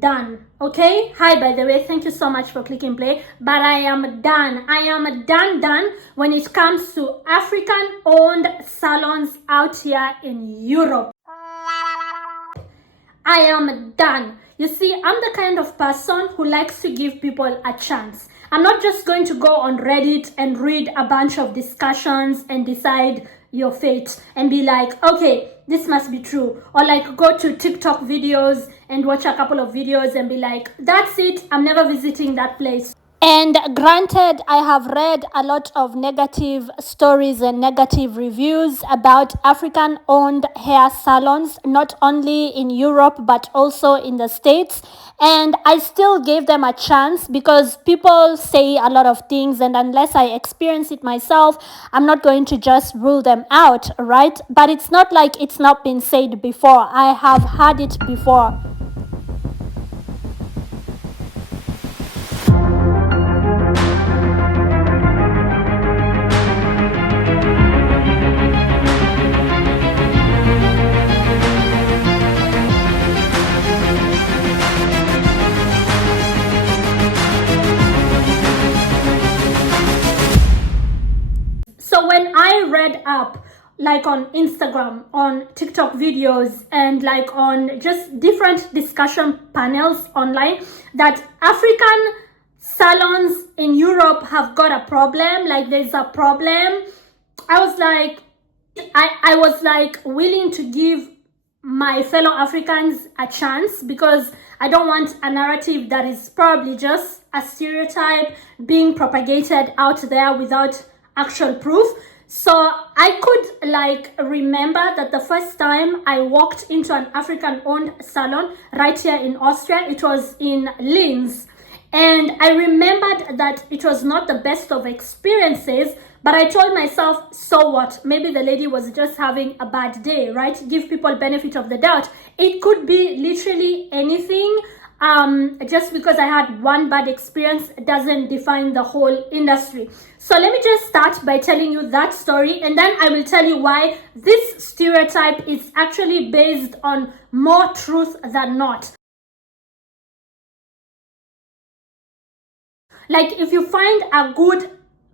done. Okay, hi, by the way, thank you so much for clicking play, but I am done. I am done when it comes to African owned salons out here in Europe. I am done. You see, I'm the kind of person who likes to give people a chance. I'm not just going to go on Reddit and read a bunch of discussions and decide your fate and be like, okay, this must be true. Or like go to TikTok videos and watch a couple of videos and be like, that's it, I'm never visiting that place. And granted, I have read a lot of negative stories and negative reviews about African-owned hair salons, not only in Europe, but also in the States. And I still gave them a chance because people say a lot of things, and unless I experience it myself, I'm not going to just rule them out, right? But it's not like it's not been said before. I have heard it before. So when I read up, like on Instagram, on TikTok videos, and like on just different discussion panels online, that African salons in Europe have got a problem, like there's a problem, I was like willing to give my fellow Africans a chance, because I don't want a narrative that is probably just a stereotype being propagated out there without actual proof. So I could like remember that the first time I walked into an African owned salon right here in Austria, it was in Linz, and I remembered that it was not the best of experiences, but I told myself, so what? Maybe the lady was just having a bad day, right? Give people benefit of the doubt. It could be literally anything. Just because I had one bad experience doesn't define the whole industry. So let me just start by telling you that story, and then I will tell you why this stereotype is actually based on more truth than not. Like, if you find a good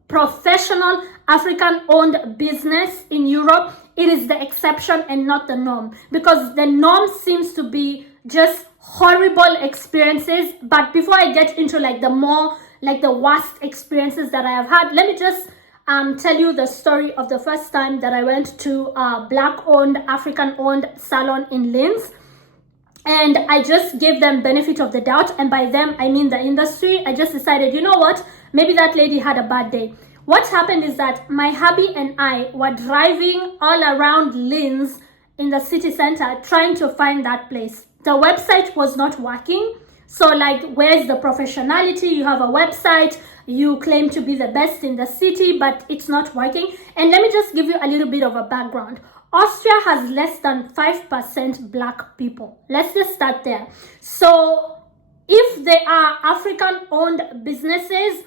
professional African-owned business in Europe, it is the exception and not the norm, because the norm seems to be just horrible experiences. But before I get into like the worst experiences that I have had, let me just tell you the story of the first time that I went to a black-owned, African-owned salon in Linz. And I just gave them benefit of the doubt, and by them I mean the industry. I just decided, you know what, maybe that lady had a bad day. What happened is that my hubby and I were driving all around Linz in the city center trying to find that place. The website was not working. So like, where's the professionality? You have a website, you claim to be the best in the city, but it's not working. And let me just give you a little bit of a background. Austria has less than 5% black people. Let's just start there. So if they are African-owned businesses,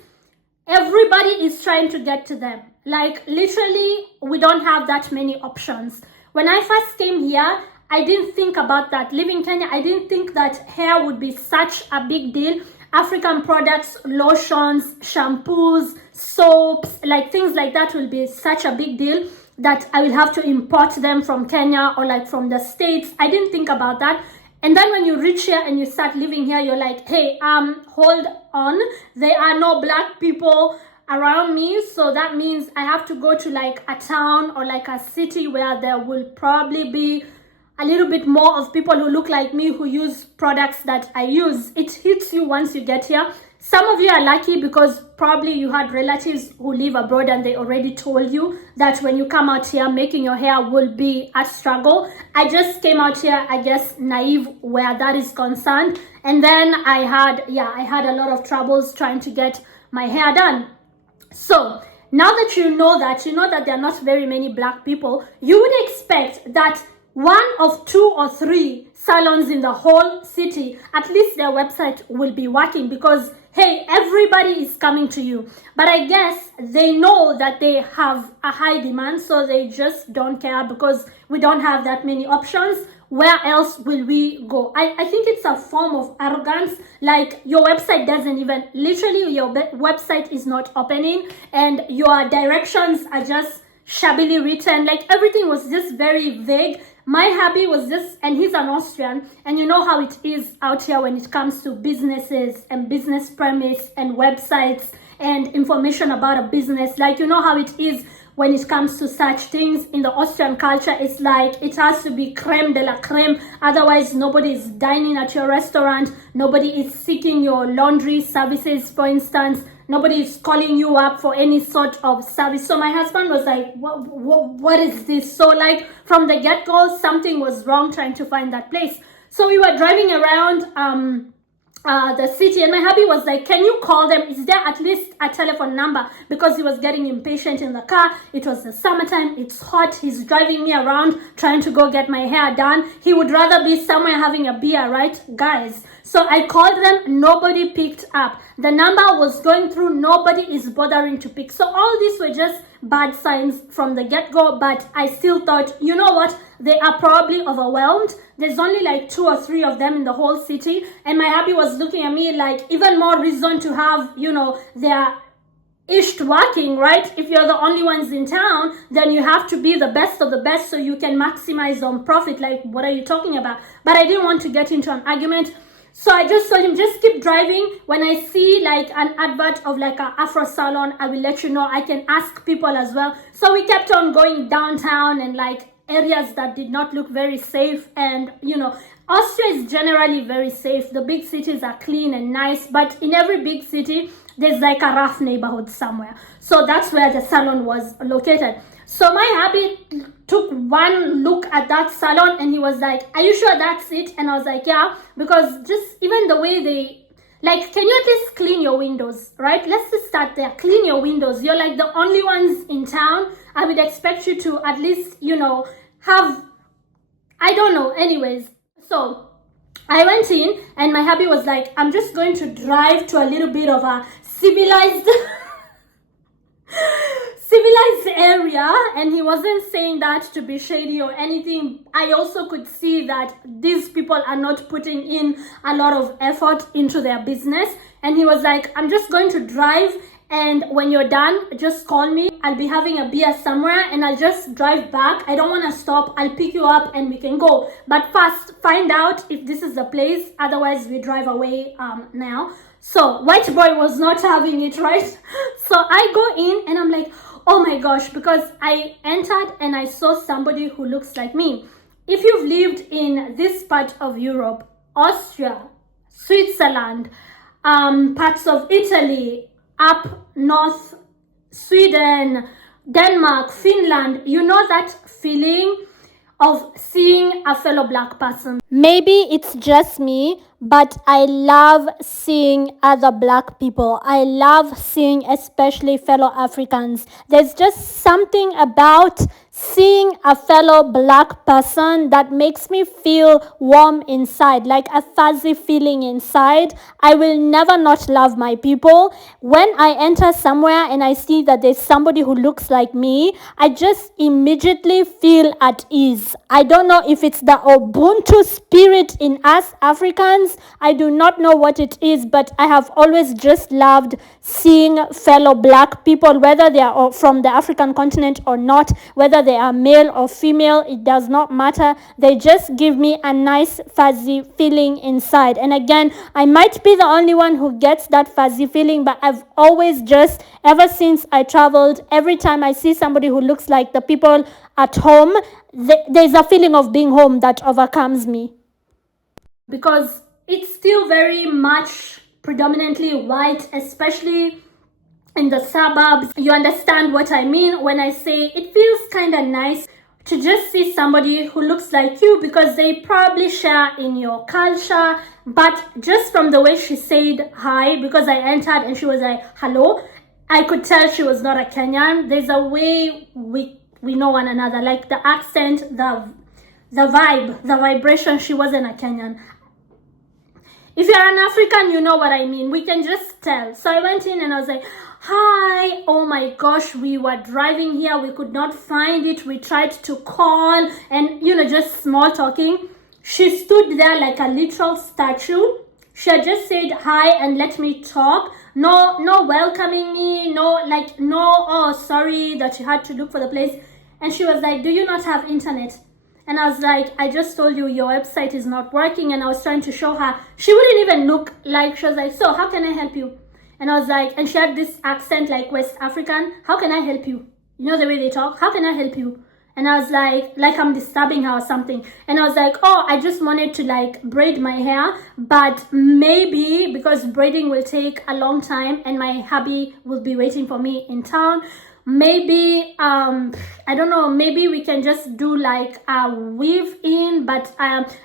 everybody is trying to get to them. Like, literally, we don't have that many options. When I first came here, I didn't think about that. Living in Kenya, I didn't think that hair would be such a big deal. African products, lotions, shampoos, soaps, like things like that will be such a big deal that I will have to import them from Kenya or like from the States. I didn't think about that. And then when you reach here and you start living here, you're like, hey, hold on. There are no black people around me. So that means I have to go to like a town or like a city where there will probably be a little bit more of people who look like me, who use products that I use. It hits you once you get here. Some of you are lucky because probably you had relatives who live abroad and they already told you that when you come out here, making your hair will be a struggle. I just came out here, I guess, naive where that is concerned. And then I had a lot of troubles trying to get my hair done. So now that you know that there are not very many black people, you would expect that one of 2 or 3 salons in the whole city, at least their website will be working, because hey, everybody is coming to you. But I guess they know that they have a high demand, so they just don't care because we don't have that many options. where else will we go? I think it's a form of arrogance. Like, your website doesn't even, literally your website is not opening, and your directions are just shabbily written. Like, everything was just very vague. My hubby was just, and he's an Austrian, and you know how it is out here when it comes to businesses and business premise and websites and information about a business. Like, you know how it is when it comes to such things in the Austrian culture. It's like it has to be creme de la creme, otherwise nobody is dining at your restaurant, nobody is seeking your laundry services, for instance, nobody is calling you up for any sort of service. So my husband was like, what is this? So like from the get-go, something was wrong trying to find that place. So we were driving around the city, and my hubby was like, can you call them? Is there at least a telephone number? Because he was getting impatient in the car. It was the summertime, it's hot, he's driving me around trying to go get my hair done. He would rather be somewhere having a beer, right, guys? So I called them, nobody picked up. The number was going through, nobody is bothering to pick. So all these were just bad signs from the get-go, but I still thought, you know what, they are probably overwhelmed. There's only like 2 or 3 of them in the whole city, and my hubby was looking at me like, even more reason to have, you know, their ish working, right? If you're the only ones in town, then you have to be the best of the best so you can maximize on profit. Like, what are you talking about? But I didn't want to get into an argument. So I just told him, just keep driving. When I see like an advert of like an Afro salon, I will let you know. I can ask people as well. So we kept on going downtown and like areas that did not look very safe. And you know, Austria is generally very safe. The big cities are clean and nice, but in every big city, there's like a rough neighborhood somewhere. So that's where the salon was located. So my hubby took one look at that salon and he was like, are you sure that's it? And I was like, yeah, because just even the way they, like, can you at least clean your windows, right? Let's just start there. Clean your windows. You're like the only ones in town. I would expect you to at least, you know, have, I don't know. Anyways, so I went in and my hubby was like, I'm just going to drive to a little bit of a civilized area, and he wasn't saying that to be shady or anything. I also could see that these people are not putting in a lot of effort into their business, and he was like, I'm just going to drive, and when you're done, just call me. I'll be having a beer somewhere and I'll just drive back. I don't want to stop. I'll pick you up and we can go, but first find out if this is the place, otherwise we drive away now. So white boy was not having it, right? So I go in and I'm like, oh my gosh, because I entered and I saw somebody who looks like me. If you've lived in this part of Europe, Austria, Switzerland, parts of Italy, up north, Sweden, Denmark, Finland, you know that feeling of seeing a fellow black person. Maybe it's just me, but I love seeing other black people. I love seeing especially fellow Africans. There's just something about seeing a fellow black person that makes me feel warm inside, like a fuzzy feeling inside. I will never not love my people. When I enter somewhere and I see that there's somebody who looks like me, I just immediately feel at ease. I don't know if it's the Ubuntu spirit in us Africans. I do not know what it is, but I have always just loved seeing fellow black people, whether they are from the African continent or not, whether they are male or female, it does not matter. They just give me a nice fuzzy feeling inside. And again, I might be the only one who gets that fuzzy feeling, but I've always just, ever since I traveled, every time I see somebody who looks like the people at home, there's a feeling of being home that overcomes me. Because it's still very much predominantly white, especially in the suburbs. You understand what I mean when I say it feels kind of nice to just see somebody who looks like you, because they probably share in your culture. But just from the way she said hi, because I entered and she was like, hello, I could tell she was not a Kenyan. There's a way we know one another, like the accent, the vibe, the vibration. She wasn't a Kenyan. If you're an African, you know what I mean. We can just tell. So I went in and I was like, hi, oh my gosh, we were driving here, we could not find it, we tried to call and, you know, just small talking. She stood there like a literal statue. She had just said hi and let me talk. No welcoming me, no, oh, sorry that you had to look for the place. And she was like, do you not have internet? And I was like, I just told you your website is not working. And I was trying to show her. She wouldn't even look like, she was like, so how can I help you? And I was like, and she had this accent like West African. How can I help you? You know the way they talk? How can I help you? And I was like I'm disturbing her or something. And I was like, oh, I just wanted to like braid my hair, but maybe because braiding will take a long time and my hubby will be waiting for me in town, maybe I don't know, maybe we can just do like a weave in. But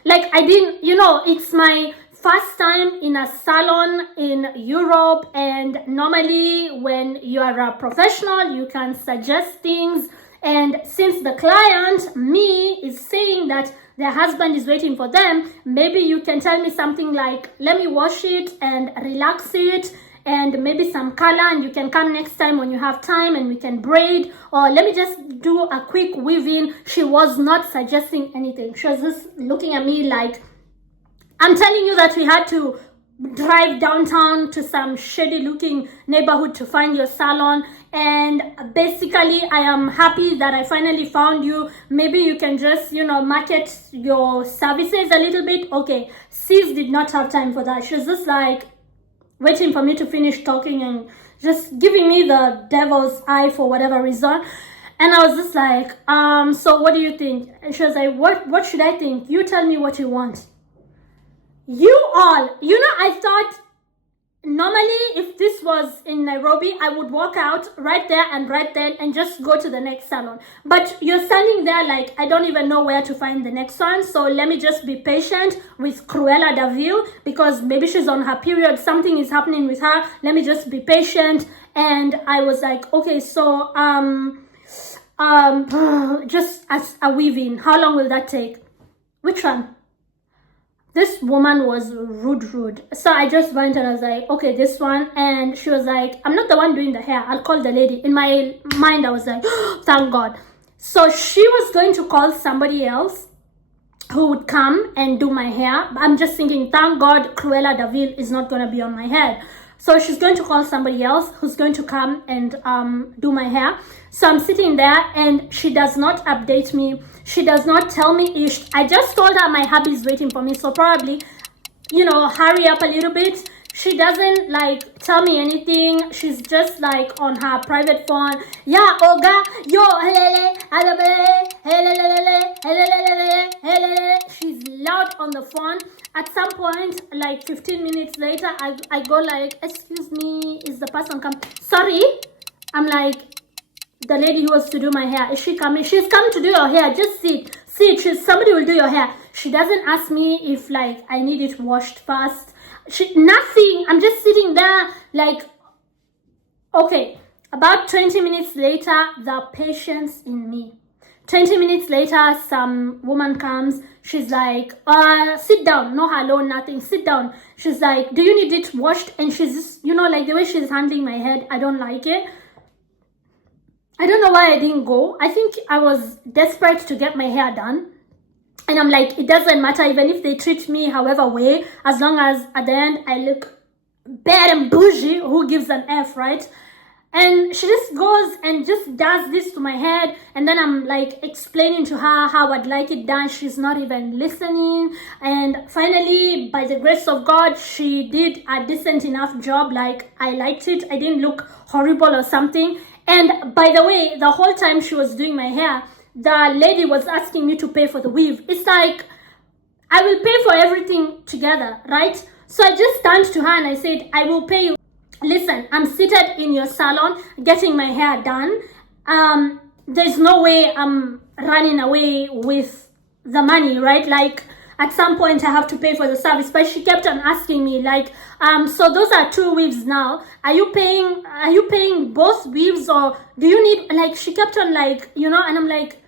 like I didn't, you know, it's my first time in a salon in Europe, and normally when you are a professional you can suggest things. And since the client, me, is saying that their husband is waiting for them, maybe you can tell me something like, let me wash it and relax it, and maybe some color, and you can come next time when you have time and we can braid, or let me just do a quick weave-in. She was not suggesting anything. She was just looking at me like, I'm telling you that we had to drive downtown to some shady looking neighborhood to find your salon, and basically I am happy that I finally found you. Maybe you can just, you know, market your services a little bit. Okay, sis did not have time for that. She was just like waiting for me to finish talking and just giving me the devil's eye for whatever reason. And I was just like, so what do you think? And she was like, what should I think? You tell me what you want. You all, you know, I thought normally if this was in Nairobi, I would walk out right there and right then and just go to the next salon. But you're standing there like, I don't even know where to find the next one. So let me just be patient with Cruella de Vil, because maybe she's on her period. Something is happening with her. Let me just be patient. And I was like, okay, so just as a weave-in, how long will that take? Which one? This woman was rude. So I just went and I was like, okay, this one. And she was like, I'm not the one doing the hair. I'll call the lady. In my mind, I was like, oh, thank God. So she was going to call somebody else who would come and do my hair. I'm just thinking, thank God Cruella de Vil is not going to be on my head. So she's going to call somebody else who's going to come and do my hair. So I'm sitting there and she does not update me. She does not tell me ish. I just told her my hubby is waiting for me. So probably, you know, hurry up a little bit. She doesn't like tell me anything. She's just like on her private phone. Yeah, Oga, yo, she's loud on the phone. At some point, like 15 minutes later, I go like, excuse me, is the person come? Sorry. I'm like, the lady who was to do my hair, is she coming? She's coming to do your hair. Just sit. Somebody will do your hair. She doesn't ask me if like I need it washed first. Nothing. I'm just sitting there like, okay. About 20 minutes later, the patience in me. 20 minutes later, some woman comes. She's like, sit down. No hello, nothing. Sit down. She's like, do you need it washed? And she's just, you know, like the way she's handling my head, I don't like it. I don't know why I didn't go. I think I was desperate to get my hair done. And I'm like, it doesn't matter even if they treat me however way, as long as at the end I look bad and bougie. Who gives an F, right? And she just goes and just does this to my head. And then I'm like explaining to her how I'd like it done. She's not even listening. And finally, by the grace of God, she did a decent enough job. Like, I liked it. I didn't look horrible or something. And by the way, the whole time she was doing my hair, the lady was asking me to pay for the weave. It's like, I will pay for everything together, right? So I just turned to her and I said, I will pay you. Listen, I'm seated in your salon getting my hair done. There's no way I'm running away with the money, right? Like, at some point I have to pay for the service. But she kept on asking me like, so those are 2 weaves now. Are you paying both weaves, or do you need, like, she kept on like, you know, and I'm like,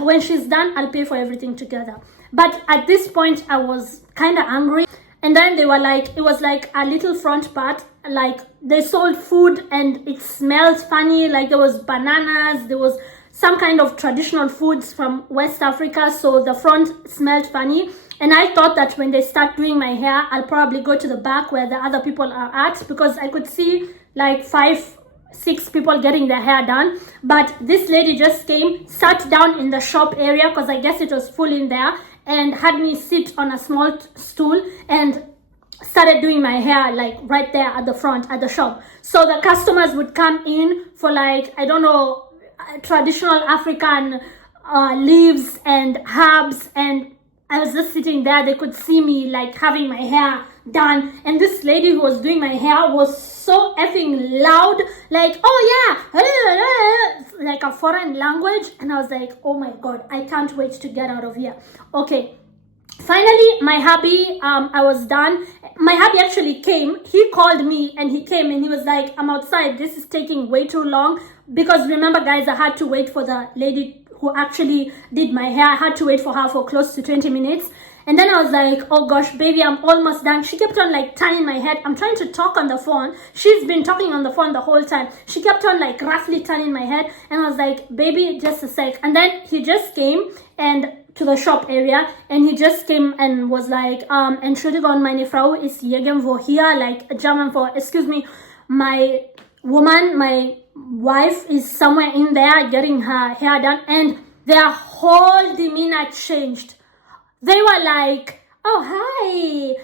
when she's done, I'll pay for everything together. But at this point I was kind of angry. And then they were like, it was like a little front part, like they sold food and it smelled funny, like there was bananas, there was some kind of traditional foods from West Africa, so the front smelled funny. And I thought that when they start doing my hair, I'll probably go to the back where the other people are at, because I could see like 5-6 people getting their hair done. But this lady just came, sat down in the shop area, because I guess it was full in there, and had me sit on a small stool and started doing my hair like right there at the front at the shop. So the customers would come in for like, I don't know, traditional African leaves and herbs, and I was just sitting there. They could see me like having my hair done, and this lady who was doing my hair was so effing loud, like, oh yeah, like a foreign language. And I was like, oh my god, I can't wait to get out of here. Okay, finally my hubby, I was done. My hubby actually came. He called me and he came and he was like, I'm outside, this is taking way too long. Because remember guys, I had to wait for the lady who actually did my hair. I had to wait for her for close to 20 minutes. And then I was like, oh gosh, baby, I'm almost done. She kept on like turning my head. I'm trying to talk on the phone. She's been talking on the phone the whole time. She kept on like roughly turning my head. And I was like, baby, just a sec. And then he just came and to the shop area, and he just came and was like, Entschuldigung, meine Frau ist irgendwo hier, like German for, excuse me, my woman, my wife is somewhere in there getting her hair done. And their whole demeanor changed. They were like, oh hi,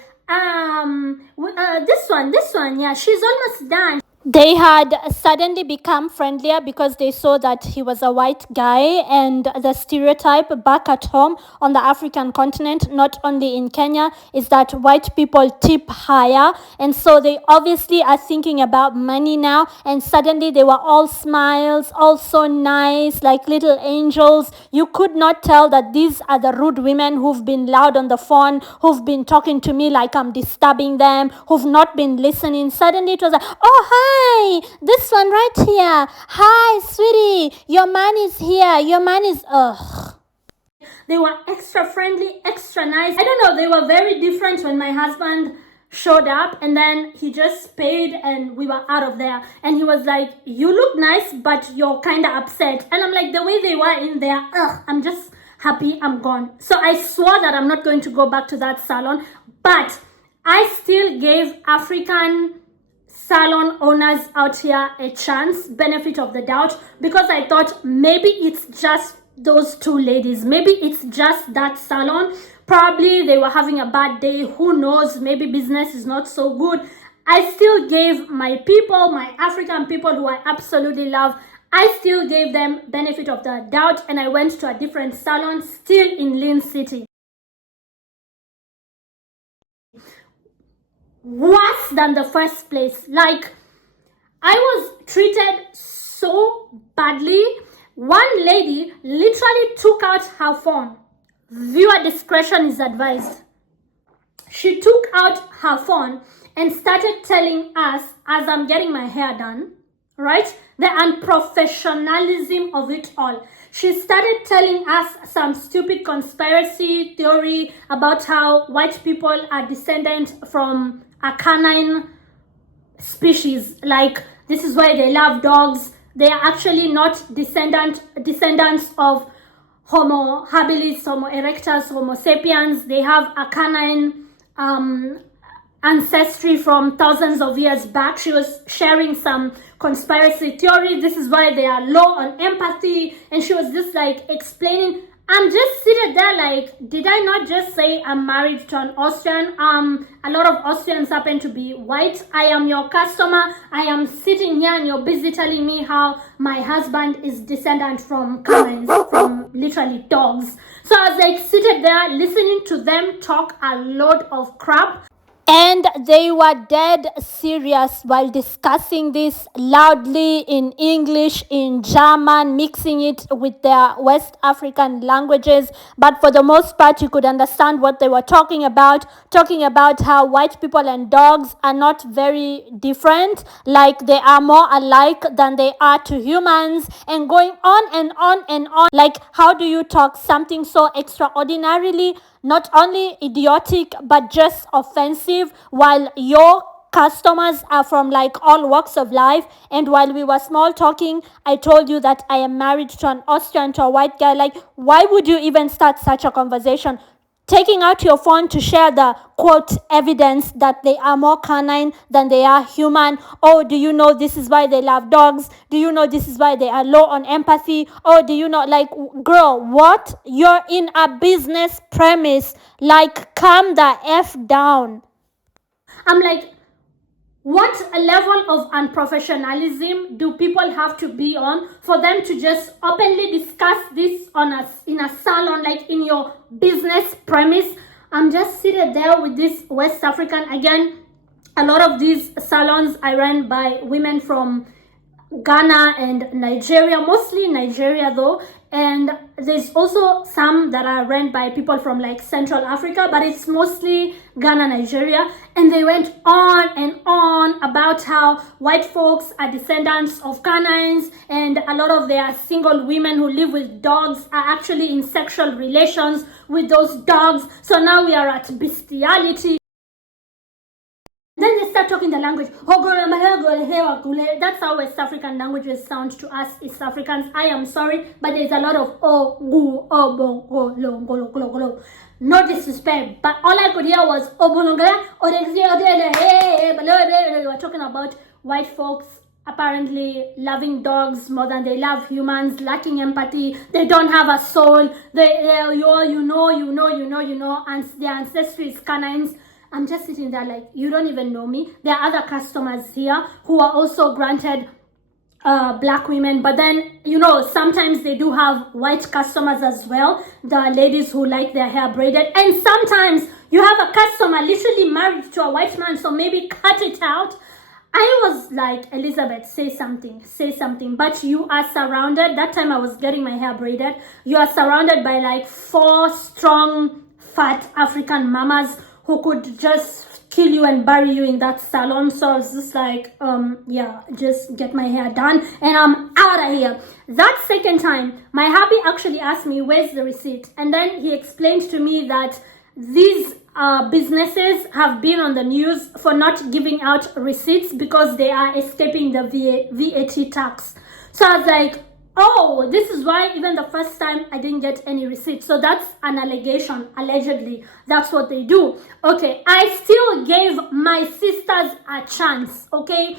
this one, yeah, she's almost done. They had suddenly become friendlier because they saw that he was a white guy, and the stereotype back at home on the African continent, not only in Kenya, is that white people tip higher. And so they obviously are thinking about money now, and suddenly they were all smiles, all so nice, like little angels. You could not tell that these are the rude women who've been loud on the phone, who've been talking to me like I'm disturbing them, who've not been listening. Suddenly it was like, oh hi, this one right here. Hi, sweetie. Your man is here. Your man is, ugh. They were extra friendly, extra nice. I don't know, they were very different when my husband showed up, and then he just paid and we were out of there. And he was like, you look nice, but you're kind of upset. And I'm like, the way they were in there, ugh, I'm just happy I'm gone. So I swore that I'm not going to go back to that salon, but I still gave African salon owners out here a chance, benefit of the doubt, because I thought maybe it's just those two ladies, maybe it's just that salon. Probably they were having a bad day, who knows, maybe business is not so good. I still gave my people, my African people who I absolutely love, I still gave them benefit of the doubt, and I went to a different salon still in Lynn City. Worse than the first place. Like, I was treated so badly. One lady literally took out her phone. Viewer discretion is advised. She took out her phone and started telling us, as I'm getting my hair done, right, the unprofessionalism of it all. She started telling us some stupid conspiracy theory about how white people are descendant from a canine species. Like, this is why they love dogs. They are actually not descendants of Homo habilis, Homo erectus, Homo sapiens. They have a canine ancestry from thousands of years back. She was sharing some conspiracy theory. This is why they are low on empathy. And she was just like explaining. I'm just seated there like, did I not just say I'm married to an Austrian? A lot of Austrians happen to be white. I am your customer. I am sitting here and you're busy telling me how my husband is descendant from canines, from literally dogs. So I was like seated there listening to them talk a load of crap. And they were dead serious while discussing this loudly in English, in German, mixing it with their West African languages. But for the most part, you could understand what they were talking about how white people and dogs are not very different, like they are more alike than they are to humans, and going on and on and on. Like, how do you talk something so extraordinarily not only idiotic but just offensive while your customers are from like all walks of life. And while we were small talking, I told you that I am married to an Austrian, to a white guy. Like, why would you even start such a conversation? Taking out your phone to share the quote evidence that they are more canine than they are human. Oh, do you know this is why they love dogs? Do you know this is why they are low on empathy? Oh, do you know, like, girl, what? You're in a business premise. Like, calm the F down. I'm like, what level of unprofessionalism do people have to be on for them to just openly discuss this in a salon, like in your business premise? I'm just seated there with this West African. Again, a lot of these salons are run by women from Ghana and Nigeria, mostly Nigeria though, and there's also some that are run by people from like Central Africa, but it's mostly Ghana, Nigeria. And they went on and on about how white folks are descendants of canines, and a lot of their single women who live with dogs are actually in sexual relations with those dogs. So now we are at bestiality. Then they start talking the language. That's how West African languages sound to us East Africans. I am sorry, but there's a lot of no disrespect, but all I could hear was they were talking about white folks apparently loving dogs more than they love humans, lacking empathy. They don't have a soul. And their ancestry is canines. I'm just sitting there like, you don't even know me. There are other customers here who are also granted black women, but then, you know, sometimes they do have white customers as well, the ladies who like their hair braided. And sometimes you have a customer literally married to a white man, so maybe cut it out. I was like, Elizabeth, say something. But you are surrounded. That time I was getting my hair braided. You are surrounded by like 4 strong, fat African mamas who could just kill you and bury you in that salon. So I was just like, yeah, just get my hair done and I'm out of here. That second time, my hubby actually asked me, where's the receipt? And then he explained to me that these businesses have been on the news for not giving out receipts because they are escaping the VAT tax. So I was like, oh, this is why even the first time I didn't get any receipt. So that's an allegation, allegedly. That's what they do. Okay, I still gave my sisters a chance, okay?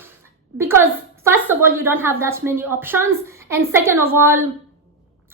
Because first of all, you don't have that many options. And second of all,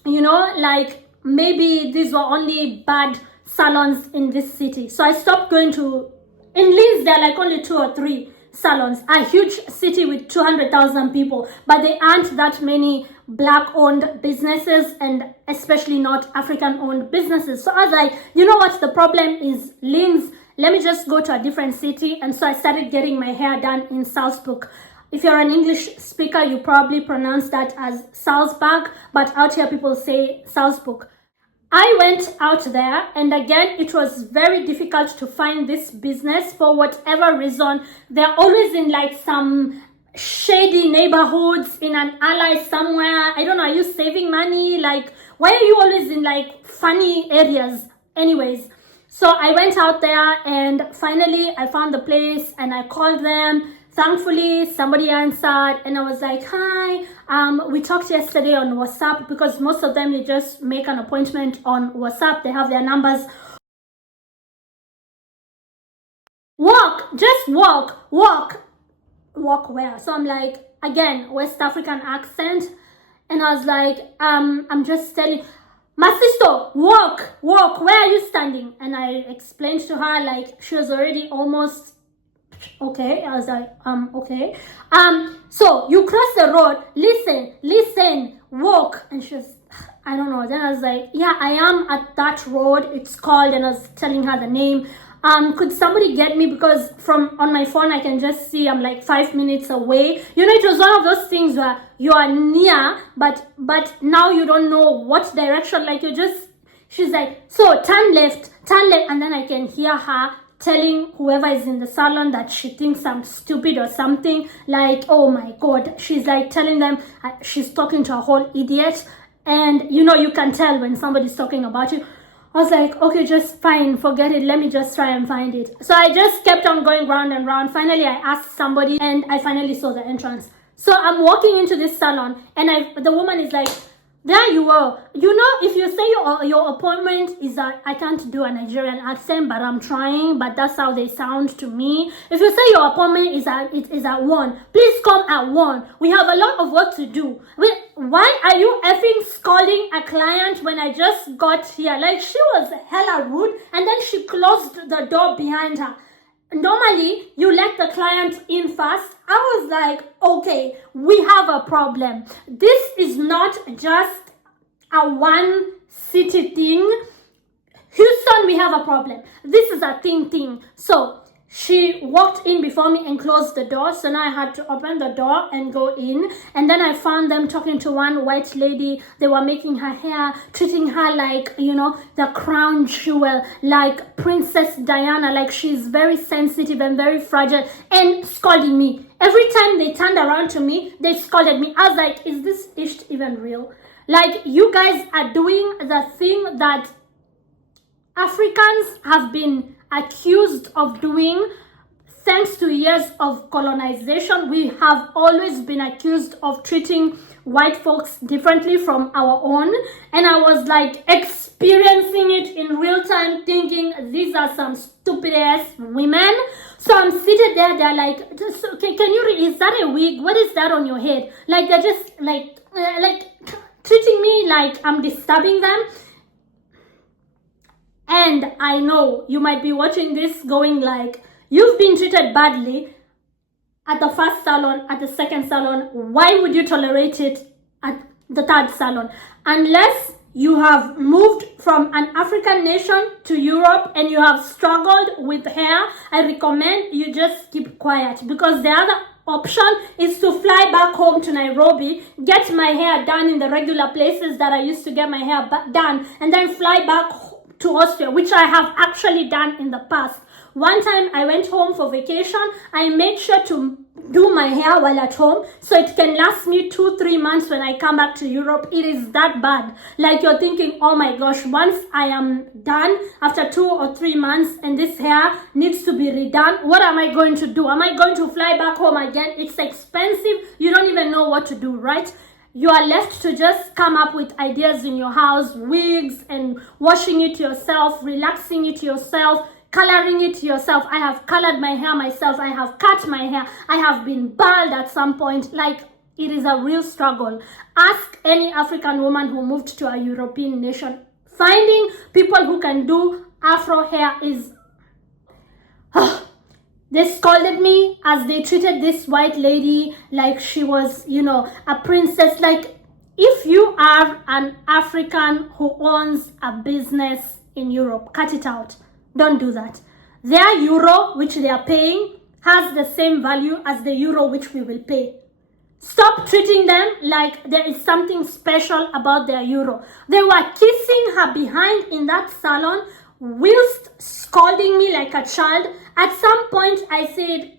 you know, like maybe these were only bad salons in this city. So I stopped going to, in Linz, there are like only 2 or 3 salons, a huge city with 200,000 people, but there aren't that many black-owned businesses, and especially not African-owned businesses. So I was like, you know what, the problem is Linz, let me just go to a different city. And so I started getting my hair done in Salzburg. If you're an English speaker, you probably pronounce that as Salzburg, but out here people say Salzburg. I went out there, and again, it was very difficult to find this business for whatever reason. They're always in like some shady neighborhoods in an alley somewhere. I don't know, are you saving money? Like, why are you always in like funny areas? Anyways, so I went out there and finally I found the place and I called them. Thankfully, somebody answered and I was like, hi, we talked yesterday on WhatsApp, because most of them, you just make an appointment on WhatsApp. They have their numbers. Walk where? So I'm like, again, West African accent. And I was like, I'm just telling, my sister, walk, where are you standing? And I explained to her, like, she was already almost okay. I was like, okay. So you cross the road, listen, walk. And she was, I don't know. Then I was like, yeah, I am at that road. It's called, and I was telling her the name. Could somebody get me, because from on my phone I can just see I'm like 5 minutes away. You know, it was one of those things where you are near, but now you don't know what direction. Like, you just, she's like, so turn left, and then I can hear her telling whoever is in the salon that she thinks I'm stupid or something. Like, oh my god, she's like telling them she's talking to a whole idiot. And you know, you can tell when somebody's talking about you. I was like, okay, just fine, forget it. Let me just try and find it. So I just kept on going round and round. Finally, I asked somebody and I finally saw the entrance. So I'm walking into this salon and the woman is like, there you are. You know, if you say your appointment is that, I can't do a Nigerian accent, but I'm trying, but that's how they sound to me. If you say your appointment is at 1, please come at 1. We have a lot of work to do. Why are you effing scolding a client when I just got here? Like, she was hella rude, and then she closed the door behind her. Normally, you let the client in first. I was like, okay, we have a problem. This is not just a one city thing. Houston, we have a problem. This is a thing. So she walked in before me and closed the door. So now I had to open the door and go in. And then I found them talking to one white lady. They were making her hair, treating her like, you know, the crown jewel, like Princess Diana, like she's very sensitive and very fragile, and scolding me. Every time they turned around to me, they scolded me. I was like, is this ish even real? Like, you guys are doing the thing that Africans have been accused of doing. Thanks to years of colonization, we have always been accused of treating white folks differently from our own. And I was like experiencing it in real time, thinking these are some stupid ass women. So I'm seated there, they're like, can you, is that a wig? What is that on your head? Like, they're just like treating me like I'm disturbing them. And I know you might be watching this going like, you've been treated badly at the first salon, at the second salon. Why would you tolerate it at the third salon? Unless you have moved from an African nation to Europe and you have struggled with hair, I recommend you just keep quiet, because the other option is to fly back home to Nairobi, get my hair done in the regular places that I used to get my hair done, and then fly back to Austria, which I have actually done in the past. One time I went home for vacation. I made sure to do my hair while at home so it can last me 2-3 months when I come back to Europe. It is that bad. Like, you're thinking, oh my gosh, once I am done after 2 or 3 months and this hair needs to be redone, what am I going to do? Am I going to fly back home again? It's expensive. You don't even know what to do, right? You are left to just come up with ideas in your house, wigs and washing it yourself, relaxing it yourself, coloring it yourself. I have colored my hair myself. I have cut my hair. I have been bald at some point. Like, it is a real struggle. Ask any African woman who moved to a European nation. Finding people who can do Afro hair is... They scolded me as they treated this white lady like she was, you know, a princess. Like, if you are an African who owns a business in Europe, cut it out. Don't do that. Their euro, which they are paying, has the same value as the euro which we will pay. Stop treating them like there is something special about their euro. They were kissing her behind in that salon whilst scolding me like a child. At some point, I said,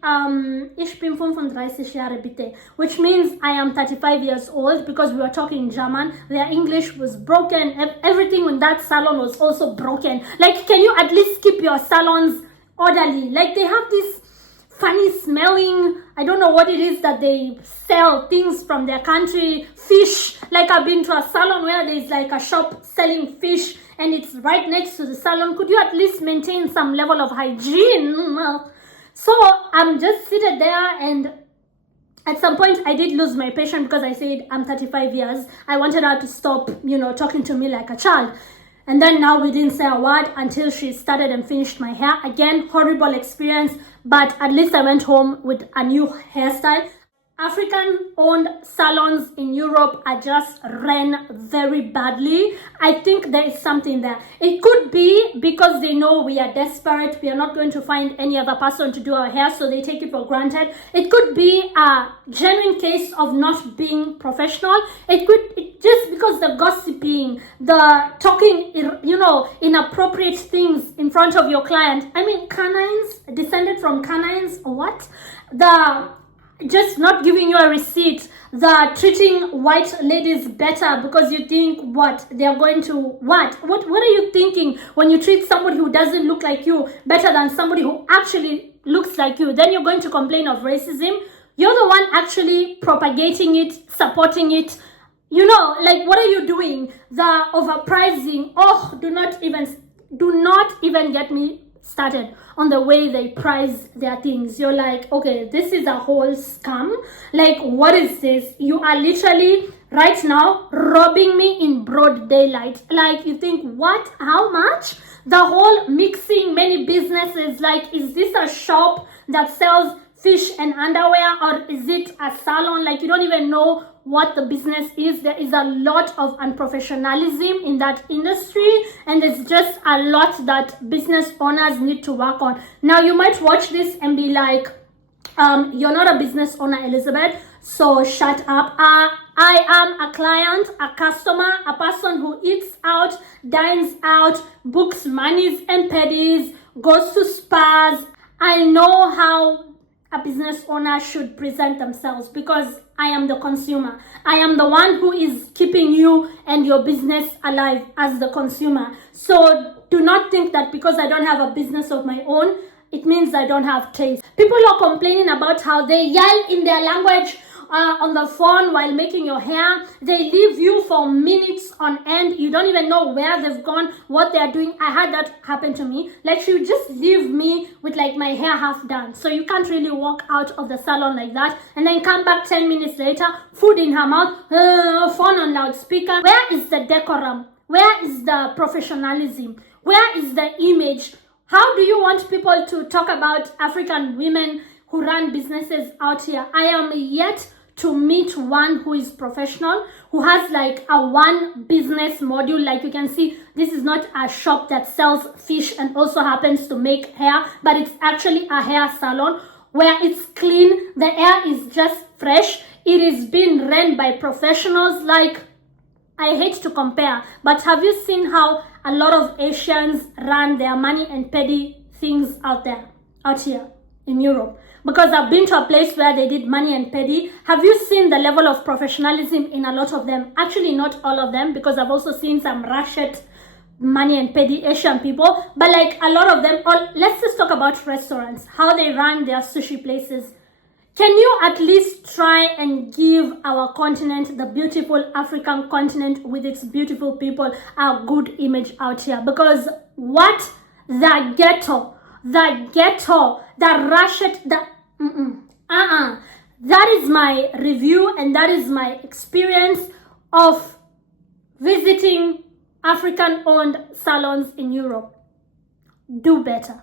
ich bin 35 Jahre bitte, which means I am 35 years old, because we were talking German. Their English was broken. Everything in that salon was also broken. Like, can you at least keep your salons orderly? Like, they have this funny smelling, I don't know what it is that they sell, things from their country, fish. Like, I've been to a salon where there's like a shop selling fish and it's right next to the salon. Could you at least maintain some level of hygiene? So I'm just seated there, and at some point I did lose my patience because I said I'm 35 years. I wanted her to stop, you know, talking to me like a child. And then now we didn't say a word until she started and finished my hair. Again, horrible experience, but at least I went home with a new hairstyle. African-owned salons in Europe are just ran very badly. I think there is something there. It could be because they know we are desperate. We are not going to find any other person to do our hair, so they take it for granted. It could be a genuine case of not being professional. It just because the gossiping, the talking, you know, inappropriate things in front of your client. I mean, canines, descended from canines, what? The just not giving you a receipt, they're treating white ladies better because you think what they're going to what are you thinking when you treat somebody who doesn't look like you better than somebody who actually looks like you? Then you're going to complain of racism. You're the one actually propagating it, supporting it. You know, like, what are you doing? The overpricing. Oh, do not even get me started on the way they price their things. You're like, okay, this is a whole scam. Like, what is this? You are literally right now robbing me in broad daylight. Like, you think, what? How much? The whole mixing many businesses. Like, is this a shop that sells fish and underwear, or is it a salon? Like, you don't even know what the business is. There is a lot of unprofessionalism in that industry, and there's just a lot that business owners need to work on. Now, you might watch this and be like, you're not a business owner, Elizabeth, so shut up. I am a client, a customer, a person who eats out, dines out, books manis and pedis, goes to spas. I know how a business owner should present themselves because I am the consumer. I am the one who is keeping you and your business alive as the consumer. So do not think that because I don't have a business of my own, it means I don't have taste. People are complaining about how they yell in their language on the phone while making your hair. They leave you for minutes on end. You don't even know where they've gone, what they're doing. I had that happen to me. Like, she would just leave me with like my hair half done. So you can't really walk out of the salon like that and then come back 10 minutes later, food in her mouth, phone on loudspeaker. Where is the decorum? Where is the professionalism? Where is the image? How do you want people to talk about African women who run businesses out here? I am yet to meet one who is professional, who has like a one business module. Like, you can see, this is not a shop that sells fish and also happens to make hair, but it's actually a hair salon where it's clean, the air is just fresh, it is being run by professionals. Like, I hate to compare, but have you seen how a lot of Asians run their money and petty things out here in Europe? Because I've been to a place where they did money and petty. Have you seen the level of professionalism in a lot of them? Actually, not all of them, because I've also seen some Russian money and petty Asian people. But like a lot of them, let's just talk about restaurants, how they run their sushi places. Can you at least try and give our continent, the beautiful African continent with its beautiful people, a good image out here? Because what the ghetto, the Russian, that is my review, and that is my experience of visiting African-owned salons in Europe. Do better.